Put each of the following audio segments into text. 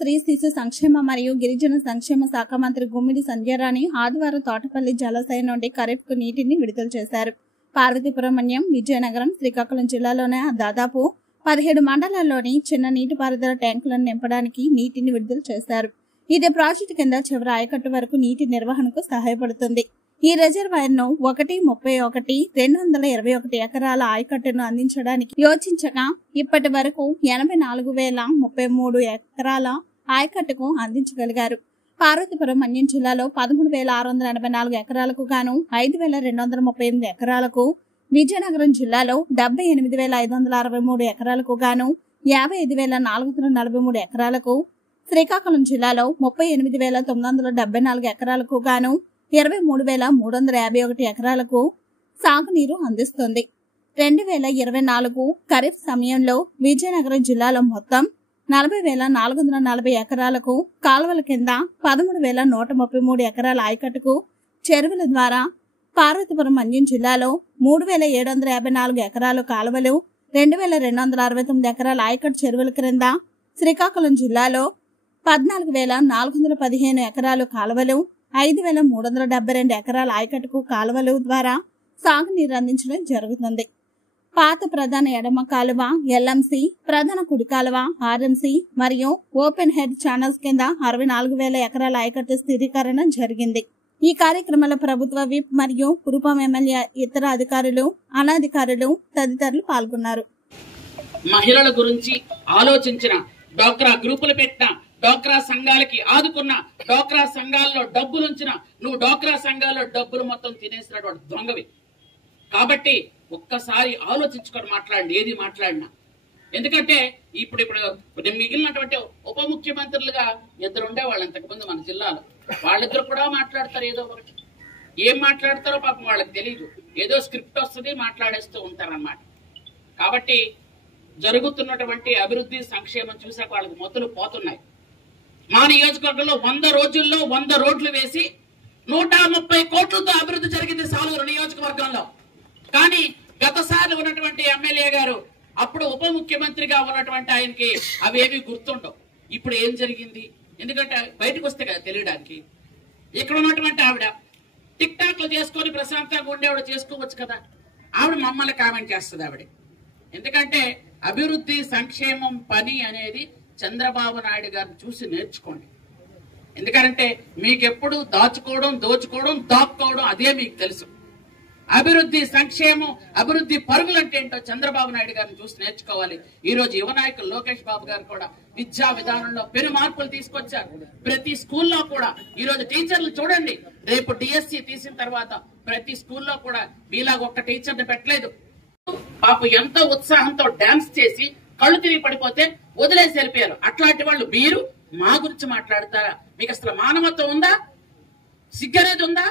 స్త్రీ శిశు సంక్షేమ మరియు గిరిజన సంక్షేమ శాఖ మంత్రి గుమ్మిడి సంధ్యారాణి ఆదివారం తోటపల్లి జలాశయం నుండి ఖరీఫ్కు నీటిని విడుదల చేశారు. పార్వతీపురం మన్యం, విజయనగరం, శ్రీకాకుళం జిల్లాలోనే దాదాపు 17 మండలాల్లోని చిన్న నీటిపారుదల ట్యాంకులను నింపడానికి నీటిని విడుదల చేశారు. ఇదే ప్రాజెక్టు కింద చివరి ఆయకట్టు వరకు నీటి నిర్వహణకు సహాయపడుతుంది. ఈ రిజర్వాయర్ ను 131,221 ఎకరాల ఆయకట్టును అందించడానికి యోచించగా ఇప్పటి వరకు 84,033 ఎకరాల ఆయకట్టుకు అందించగలిగారు. పార్వతీపురం మన్యం జిల్లాలో 13,684 ఎకరాలకు గాను 5,238 ఎకరాలకు, విజయనగరం జిల్లాలో 78,563 ఎకరాలకు గాను 55,443 ఎకరాలకు, శ్రీకాకుళం జిల్లాలో 38,974 ఎకరాలకు గాను 23,351 ఎకరాలకు సాగునీరు అందిస్తుంది. 2024 ఖరీఫ్ సమయంలో విజయనగరం జిల్లాలో మొత్తం 40,440 ఎకరాలకు, కాలువల కింద 13,133 ఎకరాల ఆయకట్టుకు, చెరువుల ద్వారా పార్వతీపురం మన్యం జిల్లాలో 3,754 ఎకరాలు కాలువలు, 2,269 ఎకరాల ఆయకట్టు చెరువుల క్రింద, శ్రీకాకుళం జిల్లాలో 14,415 ఎకరాలు కాలువలు, 5,372 ఎకరాల ఆయకట్టుకు కాలువలు ద్వారా సాగునీరు అందించడం జరుగుతుంది. పాత ప్రధాన ఎడమ కాలువ, ఎల్ఎంసి, ప్రధాన కుడి కాలువ, ఆర్ఎంసి మరియు ఓపెన్ హెడ్ ఛానల్స్ కింద 64,000 ఎకరాల ఆయకట్టు స్థిరీకరణ జరిగింది. ఈ కార్యక్రమంలో ప్రభుత్వ విప్ మరియు కురుపాం ఎమ్మెల్యే, ఇతర అధికారులు, అనధికారులు తదితరులు పాల్గొన్నారు. మహిళల గురించి ఆలోచించిన, డ్వాక్రా గ్రూపులు పెట్టిన, డ్వాక్రా సంఘాలకి ఆదుకున్న, డ్వాక్రా సంఘాల్లో డబ్బులుంచిన, నువ్వు డ్వాక్రా సంఘాల్లో డబ్బులు మొత్తం తినేసినటువంటి దొంగవి. కాబట్టి ఒక్కసారి ఆలోచించుకొని మాట్లాడండి, ఏది మాట్లాడినా. ఎందుకంటే ఇప్పుడు మిగిలినటువంటి ఉప ముఖ్యమంత్రులుగా 2 ఉండేవాళ్ళు అంతకుముందు మన జిల్లాలో. వాళ్ళిద్దరు కూడా మాట్లాడతారు ఏదో ఒకటి. ఏం మాట్లాడతారో పాపం వాళ్ళకి తెలియదు. ఏదో స్క్రిప్ట్ వస్తుంది, మాట్లాడేస్తూ ఉంటారన్నమాట. కాబట్టి జరుగుతున్నటువంటి అభివృద్ధి సంక్షేమం చూసాక వాళ్ళకి మొదలు పోతున్నాయి. మా నియోజకవర్గంలో 100 రోజుల్లో 100 రోడ్లు వేసి 130 కోట్లతో అభివృద్ధి జరిగింది సాలూరు నియోజకవర్గంలో. కానీ గతసారి ఉన్నటువంటి ఎమ్మెల్యే గారు, అప్పుడు ఉప ముఖ్యమంత్రిగా ఉన్నటువంటి ఆయనకి అవేవి గుర్తుండవు. ఇప్పుడు ఏం జరిగింది? ఎందుకంటే బయటకు వస్తే కదా తెలియడానికి. ఇక్కడ ఉన్నటువంటి ఆవిడ టిక్ టాక్లు చేసుకొని ప్రశాంతంగా ఉండేవాడు చేసుకోవచ్చు కదా. ఆవిడ మమ్మల్ని కామెంట్ చేస్తుంది ఆవిడ. ఎందుకంటే అభివృద్ధి సంక్షేమం పని అనేది చంద్రబాబు నాయుడు గారిని చూసి నేర్చుకోండి. ఎందుకంటే మీకెప్పుడు దాచుకోవడం, దోచుకోవడం, దాక్కోవడం అదే మీకు తెలుసు. అభివృద్ధి సంక్షేమం, అభివృద్ధి పరుగులు అంటే ఏంటో చంద్రబాబు నాయుడు గారిని చూసి నేర్చుకోవాలి. ఈ రోజు యువ నాయకులు లోకేష్ బాబు గారు కూడా విద్యా విధానంలో పెను మార్పులు తీసుకొచ్చారు. ప్రతి స్కూల్లో కూడా ఈ రోజు టీచర్లు చూడండి, రేపు డిఎస్సి తీసిన తర్వాత ప్రతి స్కూల్లో కూడా మీలాగా ఒక్క టీచర్ని పెట్టలేదు. పాప ఎంతో ఉత్సాహంతో డాన్స్ చేసి కళ్ళు తిరిగి పడిపోతే వదిలేసి వెళ్ళిపోయారు. అట్లాంటి వాళ్ళు మీరు మా గురించి మాట్లాడతారా? మీకు అసలు మానవత్వం ఉందా? సిగ్గనేది ఉందా?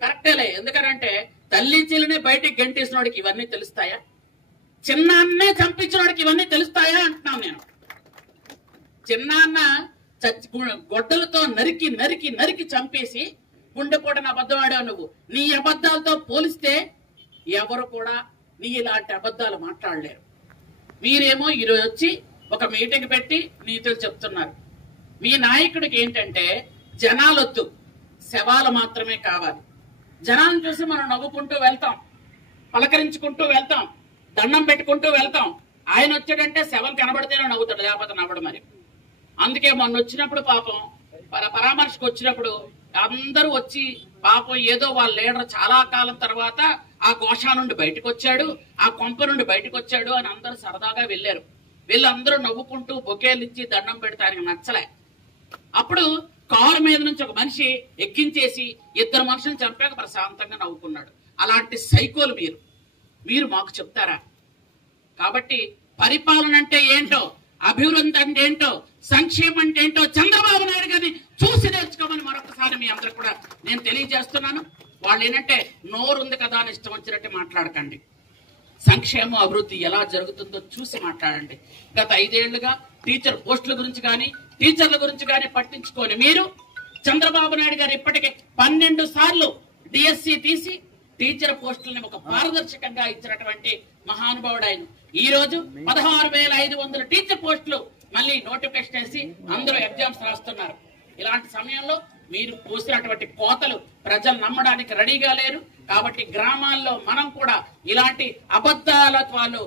కరెక్టేలే. ఎందుకనంటే తల్లి చెల్లినే బయటికి గంటేసినోడికి ఇవన్నీ తెలుస్తాయా? చిన్నాన్నే చంపించినోడికి ఇవన్నీ తెలుస్తాయా అంటున్నాను నేను. చిన్నాన్న గొడ్డలతో నరికి నరికి నరికి చంపేసి గుండెపోటన అబద్ధం ఆడావు నువ్వు. నీ అబద్ధాలతో పోలిస్తే ఎవరు కూడా నీ ఇలాంటి అబద్ధాలు మాట్లాడలేరు. మీరేమో ఈరోజు వచ్చి ఒక మీటింగ్ పెట్టి నీతులు చెప్తున్నారు. మీ నాయకుడికి ఏంటంటే జనాలొద్దు, శవాలు మాత్రమే కావాలి. జనాలను చూసి మనం నవ్వుకుంటూ వెళ్తాం, పలకరించుకుంటూ వెళ్తాం, దండం పెట్టుకుంటూ వెళ్తాం. ఆయన వచ్చాడంటే శవం కనబడితేనే నవ్వుతాడు, లేకపోతే నవ్వడు. మరి అందుకే మొన్న వచ్చినప్పుడు పాపం పరామర్శకు వచ్చినప్పుడు అందరూ వచ్చి పాపం ఏదో వాళ్ళ లీడర్ చాలా కాలం తర్వాత ఆ గోషా నుండి బయటకు వచ్చాడు, ఆ కొంప నుండి బయటకు వచ్చాడు అని అందరూ సరదాగా వెళ్ళారు. వీళ్ళందరూ నవ్వుకుంటూ బొకేలు ఇచ్చి దండం పెడితే ఆయనకు నచ్చలే. అప్పుడు కారు మీద నుంచి ఒక మనిషి ఎక్కించేసి 2 మనుషులను చంపాక ప్రశాంతంగా నవ్వుకున్నాడు. అలాంటి సైకోలు మీరు మాకు చెప్తారా? కాబట్టి పరిపాలన అంటే ఏంటో, అభివృద్ధి అంటే ఏంటో, సంక్షేమం అంటే ఏంటో చంద్రబాబు నాయుడు గారిని చూసి నేర్చుకోమని మరొకసారి మీ అందరూ కూడా నేను తెలియజేస్తున్నాను. వాళ్ళు ఏంటంటే నోరు ఉంది కదా అని ఇష్టం వచ్చినట్టు మాట్లాడకండి. సంక్షేమం అభివృద్ధి ఎలా జరుగుతుందో చూసి మాట్లాడండి. గత 5 ఏళ్లుగా టీచర్ పోస్టుల గురించి కానీ టీచర్ల గురించి కానీ పట్టించుకొని మీరు చంద్రబాబు నాయుడు గారు ఇప్పటికే 12 సార్లు డిఎస్సి తీసి టీచర్ పోస్టులను ఒక పారదర్శకంగా ఇచ్చినటువంటి మహానుభావుడు ఆయన. ఈ రోజు 16,500 టీచర్ పోస్టులు మళ్ళీ నోటిఫికేషన్ వేసి అందరూ ఎగ్జామ్స్ రాస్తున్నారు. ఇలాంటి సమయంలో మీరు పోసినటువంటి కోతలు ప్రజలు నమ్మడానికి రెడీగా లేరు. కాబట్టి గ్రామాల్లో మనం కూడా ఇలాంటి అబద్ధాల వాళ్ళు